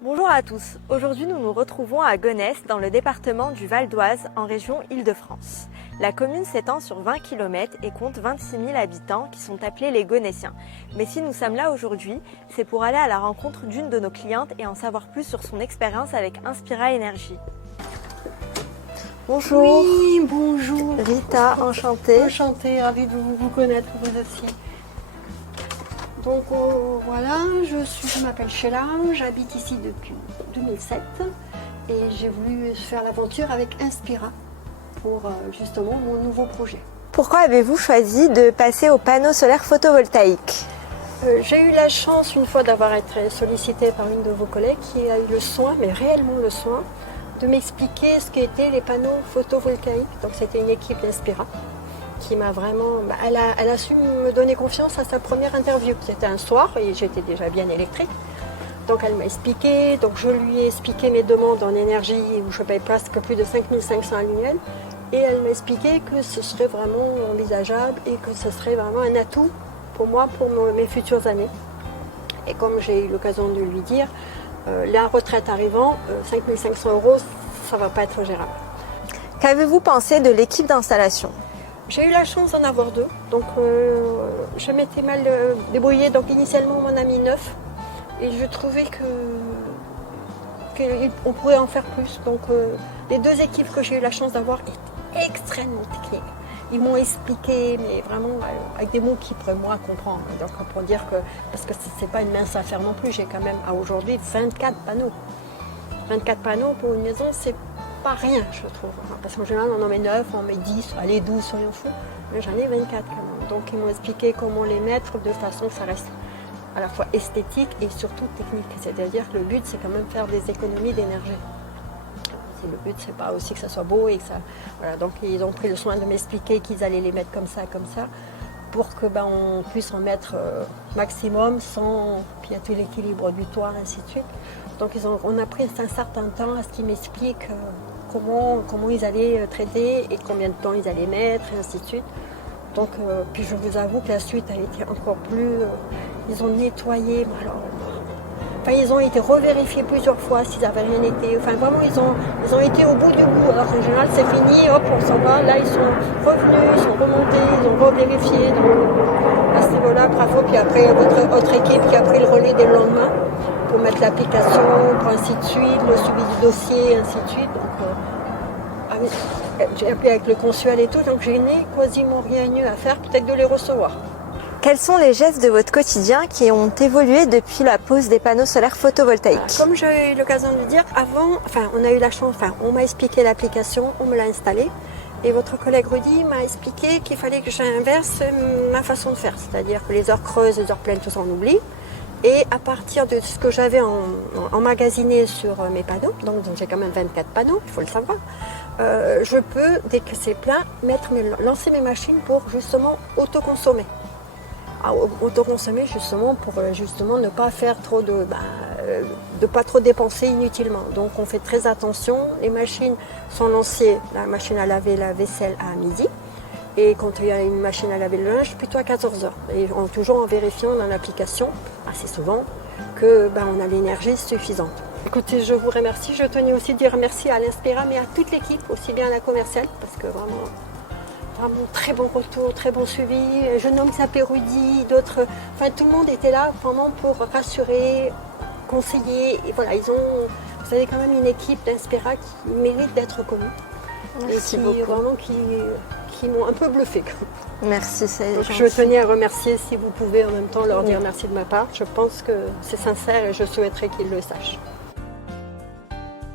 Bonjour à tous, aujourd'hui nous nous retrouvons à Gonesse dans le département du Val d'Oise en région Île-de-France. La commune s'étend sur 20 km et compte 26 000 habitants qui sont appelés les Gonessiens. Mais si nous sommes là aujourd'hui, c'est pour aller à la rencontre d'une de nos clientes et en savoir plus sur son expérience avec Inspira Énergie. Bonjour. Oui, bonjour. Rita, enchantée. Enchantée, ravie de vous connaître vous aussi. Donc voilà, je m'appelle Sheila, j'habite ici depuis 2007 et j'ai voulu faire l'aventure avec Inspira pour justement mon nouveau projet. Pourquoi avez-vous choisi de passer aux panneaux solaires photovoltaïques? J'ai eu la chance une fois d'avoir été sollicitée par une de vos collègues qui a eu le soin, mais réellement le soin, de m'expliquer ce qu'étaient les panneaux photovoltaïques. Donc c'était une équipe d'Inspira qui m'a vraiment... Elle a su me donner confiance à sa première interview. C'était un soir et j'étais déjà bien électrique. Donc elle m'a expliqué, donc je lui ai expliqué mes demandes en énergie où je paye presque plus de 5 500 annuels. Et elle m'a expliqué que ce serait vraiment envisageable et que ce serait vraiment un atout pour moi, pour mes futures années. Et comme j'ai eu l'occasion de lui dire, la retraite arrivant, 5 500 €, ça ne va pas être gérable. Qu'avez-vous pensé de l'équipe d'installation? J'ai eu la chance d'en avoir deux, donc je m'étais mal débrouillée. Donc initialement on en a mis 9 et je trouvais qu'on pourrait en faire plus. Donc les deux équipes que j'ai eu la chance d'avoir étaient extrêmement techniques. Ils m'ont expliqué, mais vraiment avec des mots qui pourraient moi comprendre. Donc pour dire que, parce que c'est pas une mince affaire non plus, j'ai quand même à aujourd'hui 24 panneaux. 24 panneaux pour une maison, c'est pas rien, je trouve. Parce qu'en général, on en met 9, on met 10, allez 12, soyons fous. Mais j'en ai 24 quand même. Donc ils m'ont expliqué comment les mettre de façon que ça reste à la fois esthétique et surtout technique. C'est-à-dire que le but, c'est quand même faire des économies d'énergie. Le but, c'est pas aussi que ça soit beau et que ça... Voilà, donc ils ont pris le soin de m'expliquer qu'ils allaient les mettre comme ça, pour que on puisse en mettre maximum sans... Puis il y a tout l'équilibre du toit, ainsi de suite. Donc on a pris un certain temps à ce qu'ils m'expliquent comment ils allaient traiter et combien de temps ils allaient mettre, et ainsi de suite. Donc, puis je vous avoue que la suite a été encore plus... ils ont nettoyé, ils ont été revérifiés plusieurs fois s'ils n'avaient rien été. Enfin, vraiment, ils ont été au bout du bout. Alors en général, c'est fini, hop, on s'en va. Là, ils sont revenus, ils sont remontés, ils ont revérifié. Donc, à ce niveau-là, bravo. Puis après, votre équipe qui a pris le relais dès le lendemain pour mettre l'application, pour ainsi de suite, le suivi du dossier, ainsi de suite. Donc, j'ai appelé avec le consul et tout, donc je n'ai quasiment rien eu à faire, peut-être de les recevoir. Quels sont les gestes de votre quotidien qui ont évolué depuis la pose des panneaux solaires photovoltaïques? Comme j'ai eu l'occasion de le dire, avant, on a eu la chance, on m'a expliqué l'application, on me l'a installée. Et votre collègue Rudy m'a expliqué qu'il fallait que j'inverse ma façon de faire. C'est-à-dire que les heures creuses, les heures pleines, tout ça on oublie. Et à partir de ce que j'avais emmagasiné sur mes panneaux, donc j'ai quand même 24 panneaux, il faut le savoir, je peux, dès que c'est plein, lancer mes machines pour justement autoconsommer. Autoconsommer justement pour ne pas faire trop de pas trop dépenser inutilement. Donc on fait très attention. Les machines sont lancées, la machine à laver la vaisselle à midi et quand il y a une machine à laver le linge plutôt à 14h. Et toujours en vérifiant dans l'application assez souvent que on a l'énergie suffisante. Écoutez, je vous remercie. Je tenais aussi à dire merci à l'Inspira mais à toute l'équipe, aussi bien à la commerciale parce que vraiment très bon retour, très bon suivi. Un jeune homme qui s'appelait Rudy, d'autres. Enfin, tout le monde était là vraiment pour rassurer, conseiller. Et voilà, vous avez quand même une équipe d'Inspira qui mérite d'être connue. Merci et beaucoup. Vraiment qui m'ont un peu bluffé. Merci, c'est gentil. Je tenais à remercier, si vous pouvez en même temps leur dire merci de ma part. Je pense que c'est sincère et je souhaiterais qu'ils le sachent.